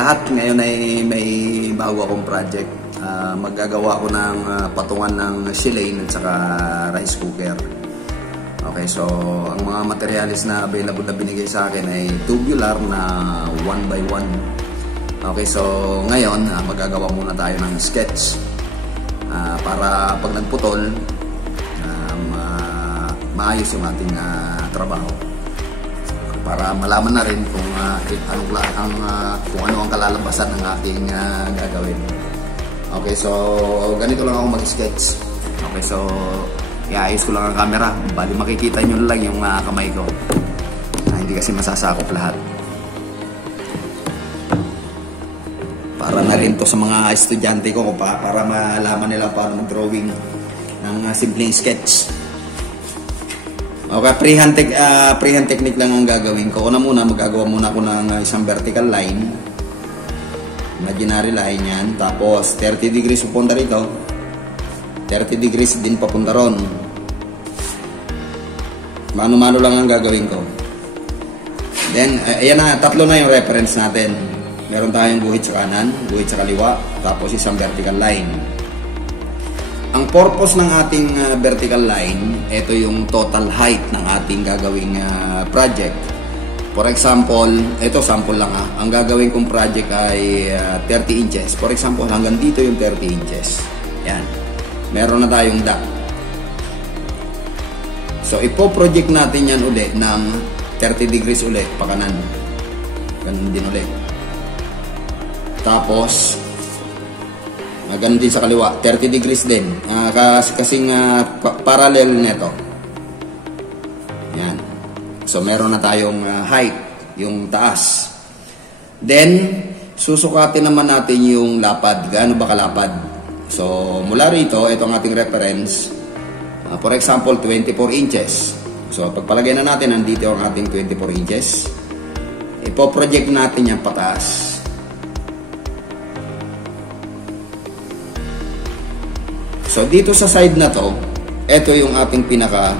lahat, ngayon ay may bago akong project. Maggagawa ko ng patungan ng shilane at saka rice cooker. Okay, so ang mga materials na available na binigay sa akin ay tubular na 1x1. Okay, so ngayon maggagawa muna tayo ng sketch para pag nagputol maayos yung ating trabaho, para malaman na rin kung ano ang kalalabasan ng aking gagawin. Okay, so ganito lang ako mag-sketch. Okay, so iayos ko lang ang camera, bali makikita nyo lang yung kamay ko. Hindi kasi masasakop lahat. Para na rin to sa mga estudyante ko para malaman nila paano mag-drawing ng simpleng sketch. Okay, freehand technique lang ang gagawin ko. Una muna, magagawa muna ako ng isang vertical line. Imaginary line yan. Tapos 30 degrees pupunta rito. 30 degrees din papunta ron. Mano-mano lang ang gagawin ko. Then, ayan na, tatlo na yung reference natin. Meron tayong guhit sa kanan, guhit sa kaliwa, tapos isang vertical line. Ang purpose ng ating vertical line, ito yung total height ng ating gagawing project. For example, ito sample lang ang gagawin kong project ay 30 inches. For example, hanggang dito yung 30 inches. Yan. Meron na tayong duct. So, ipo-project natin yan ulit ng 30 degrees ulit, pa kanan. Ganun din ulit. Tapos, ganun din sa kaliwa, 30 degrees din. Kasing parallel nito. Yan. So, meron na tayong height, yung taas. Then, susukatin naman natin yung lapad. Gaano ba kalapad? So, mula rito, ito ang ating reference. For example, 24 inches. So, pagpalagay na natin, nandito ang ating 24 inches. Ipo-project natin yan pataas. So, dito sa side na to, ito yung ating pinaka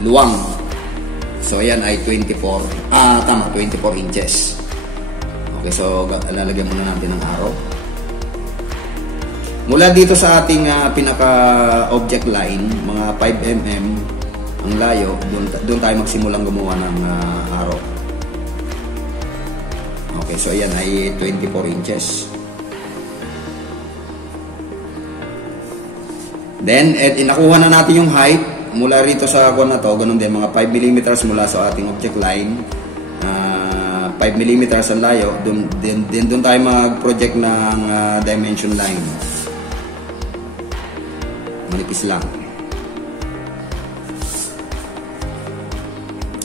luwang. So, ayan ay 24 inches. Okay, so, lalagyan muna natin ng arrow. Mula dito sa ating pinaka-object line, mga 5 mm ang layo, doon tayo magsimulang gumawa ng arrow. Okay, so ayan ay 24 inches. Then, inakuha na natin yung height mula rito sa kuwan na to, ganun din, mga 5 mm mula sa ating object line. 5 mm ang layo, doon tayo mag-project ng dimension line. Manipis lang.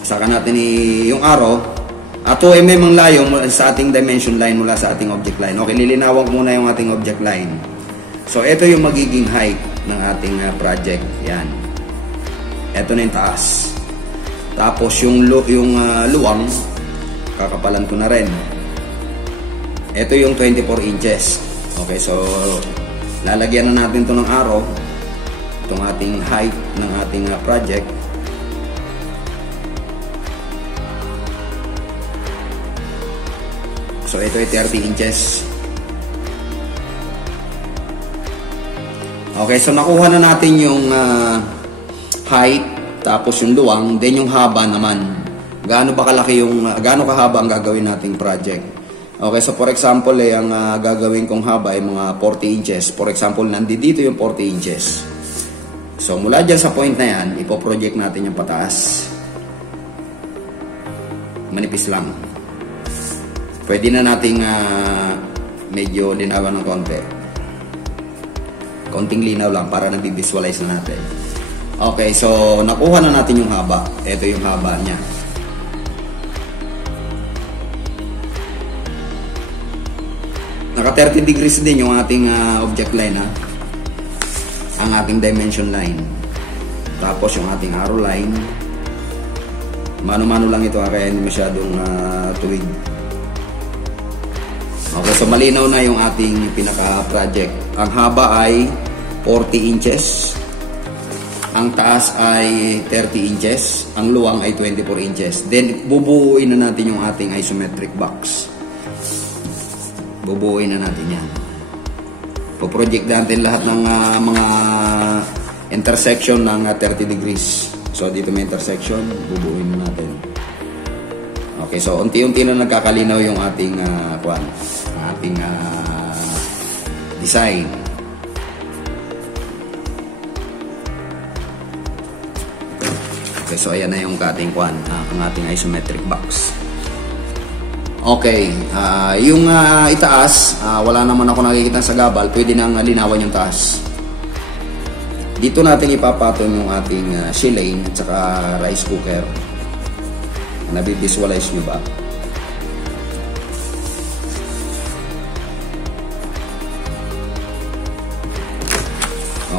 Saka natin yung arrow, 2 mm ang layo sa ating dimension line mula sa ating object line. Okay, lilinawan ko muna yung ating object line. So, ito yung magiging height ng ating project. Yan. Ito na yung taas. Tapos, yung luwang, kakapalan ko na rin. Ito yung 24 inches. Okay, so, lalagyan na natin to ng arrow. Itong ating height ng ating project. So, ito ay 30 inches. Okay, so nakuha na natin yung height, tapos yung luwang, then yung haba naman. Gaano kahaba ang gagawin nating project. Okay, so for example, ang gagawin kong haba ay mga 40 inches. For example, nandito yung 40 inches. So, mula dyan sa point na yan, ipoproject natin yung pataas. Manipis lang. Pwede na nating medyo linawan ng konti. Konting linaw lang para nabivisualize na natin. Okay, so nakuha na natin yung haba. Ito yung haba niya. Naka 30 degrees din yung ating object line, ang ating dimension line. Tapos yung ating arrow line. Mano-mano lang ito kaya hindi masyadong tuwid. Okay, so malinaw na yung ating pinaka-project. Ang haba ay 40 inches. Ang taas ay 30 inches, ang luwang ay 24 inches. Then bubuuin na natin yung ating isometric box. Bubuuin na natin yan. Po-project natin lahat ng mga intersection ng 30 degrees. So dito may intersection, bubuuin na natin. Okay, so unti-unti na nagkakalinaw yung ating design. Okay, so ayan na yung ating ang ating isometric box. Okay, yung itaas, wala naman ako nakikita sa gabal, pwede nang linawan yung taas. Dito natin ipapatong yung ating shilane at saka rice cooker. Nabivisualize nyo ba?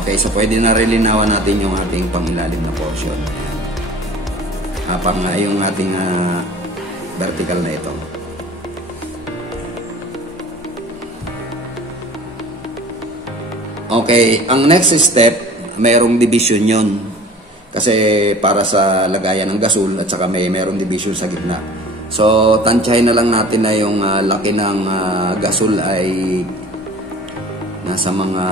Okay, so pwede na rin linawan natin yung ating pangilalim na portion. Yung ating vertical na ito. Okay, ang next step, mayroong division yon. Kasi para sa lagayan ng gasol at saka mayroong division sa gitna. So, tansyahin na lang natin na yung laki ng gasol ay nasa mga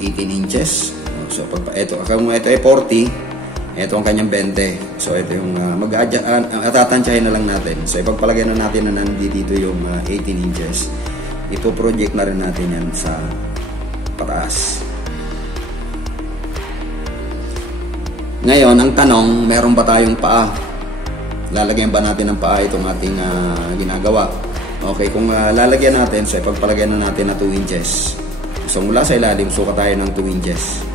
18 inches. So, ito ay 40. Ito ang kanyang 20. So, ito yung tatansyahin na lang natin. So, ipagpalagay na natin na nandito yung 18 inches. Ito project na rin natin yan sa pataas. Ngayon, ang tanong, meron ba tayong paa? Lalagyan ba natin ng paa itong ating ginagawa? Okay, kung lalagyan natin, so ipagpalagay na natin na 2 inches. So, mula sa ilalim, sukat tayo ng 2 inches.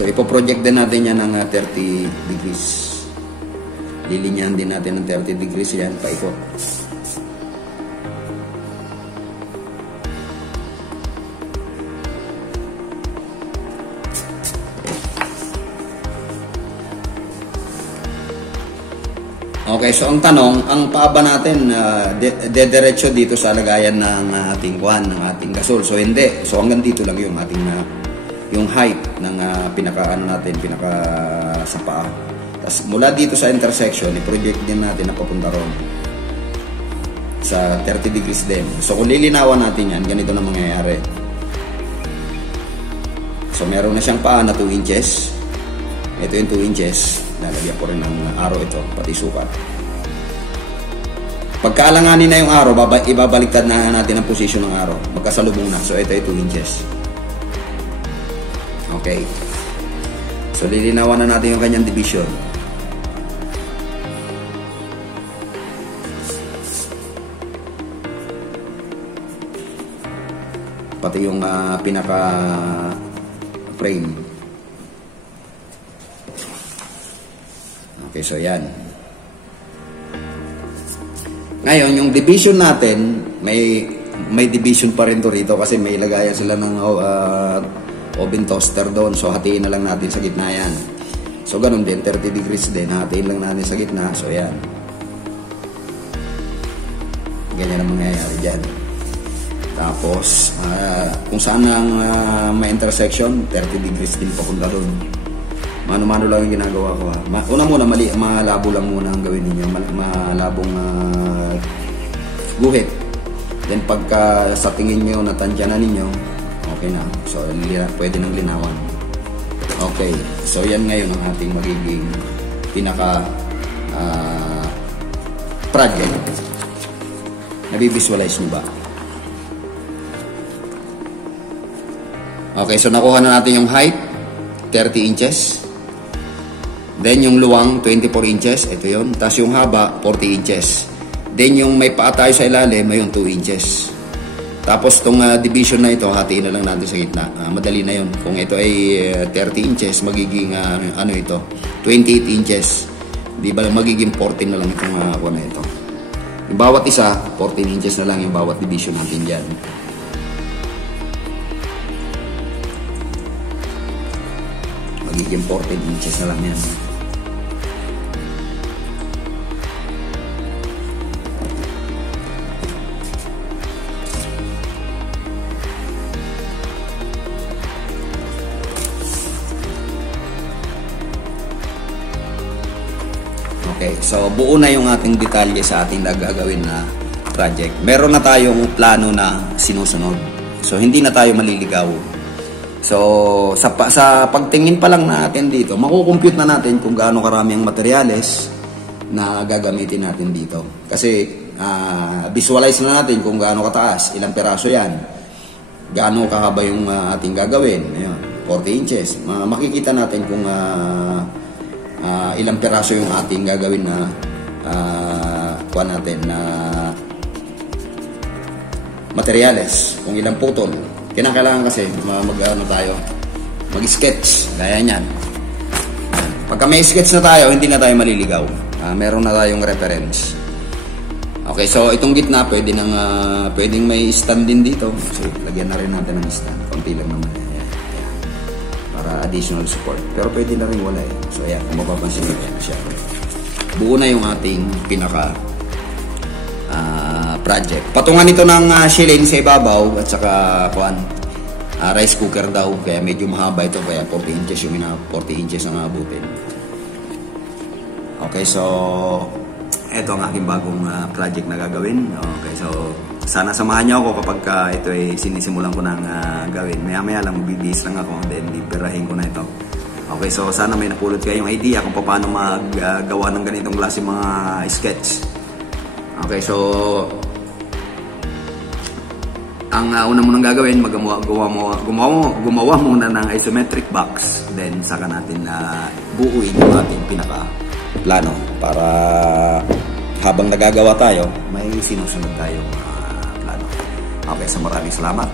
So, ipoproject din natin yan ng 30 degrees. Lilinyahan din natin ng 30 degrees yan, paikot. Okay, so ang tanong, ang paa ba natin dediretso dito sa lagayan ng ating ng ating gasol? So, hindi. So, hanggang dito lang yung ating yung height ng pinaka sa paa. Tapos mula dito sa intersection, i-project din natin na papunta ron sa 30 degrees din. So kung lilinawan natin yan, ganito na mangyayari. So meron na siyang paa na 2 inches. Ito yung 2 inches. Lalagyan ko rin ng arrow ito, pati sukat. Pagkaalanganin na yung arrow, ibabaliktad na natin ang position ng arrow. Magkasalubong na. So ito ay 2 inches. Okay. So, lilinawan na natin yung kanyang division. Pati yung pinaka-frame. Okay, so yan. Ngayon, yung division natin, may division pa rin to rito kasi may lagayan sila ng oven toaster doon. So, hatiin na lang natin sa gitna yan. So, ganun din. 30 degrees din. Hatiin lang natin sa gitna. So, yan. Ganyan ang mangyayari dyan. Tapos, kung saan ang may intersection, 30 degrees din papunta doon. Mano-mano lang yung ginagawa ko. Una muna, malabo lang muna ang gawin ninyo. Malabong guhit. Then, pagka sa tingin nyo, natansya na ninyo, okay na. So, pwede nang linawan. Okay. So, yan ngayon ang ating magiging pinaka project. Nabivisualize nyo ba? Okay. So, nakuha na natin yung height, 30 inches. Then, yung luwang, 24 inches. Ito yun. Tapos, yung haba, 40 inches. Then, yung may paa tayo sa ilalim, may yung 2 inches. Tapos itong division na ito, hatiin na lang natin sa gitna. Madali na yun. Kung ito ay 30 inches, magiging ito, 28 inches. Di ba magiging 14 na lang itong na ito. Yung bawat isa, 14 inches na lang yung bawat division natin dyan. Magiging 14 inches na lang yan. so buo na yung ating detalye sa ating gagawin na project. Meron na tayong plano na sinusunod. So hindi na tayo maliligaw. So sa pagtingin pa lang natin dito, makukompute na natin kung gaano karami ang materyales na gagamitin natin dito. Kasi visualize na natin kung gaano kataas, ilang peraso yan, gaano kahaba yung ating gagawin. Ayun, 40 inches. Makikita natin kung ilang peraso yung ating gagawin na materyales, kung ilang putol. Kinakailangan kasi mag-sketch gaya niyan. Pagka may sketch na tayo, hindi na tayo maliligaw. Meron na tayong reference. Okay, so itong gitna pwedeng may stand din dito. So lagyan na rin natin ng stand. Konti lang naman. Ayan. Para additional support. Pero pwede na rin wala eh. So ayan, kung mapapansin natin siya. Buo na yung ating pinaka project. Patungan ito ng shilling sa ibabaw at saka rice cooker daw. Kaya medyo mahaba ito. Kaya 40 inches yung 40 inches ang abutin. Okay, so ito ang aking bagong project na gagawin. Okay, so sana samahan niyo ako kapag ito ay sinisimulan ko ng gawin. Maya-maya lang magbibihis lang ako, then bibirahin ko na ito. Okay, so sana may napulot kayong idea kung paano maggawa ng ganitong klase mga sketch. Okay, so ang una mo nang gagawin, gumawa muna ng isometric box, then saka natin buuin yung ating pinaka plano para habang nagagawa tayo, may sinusunod tayong plano. Okay, so maraming salamat.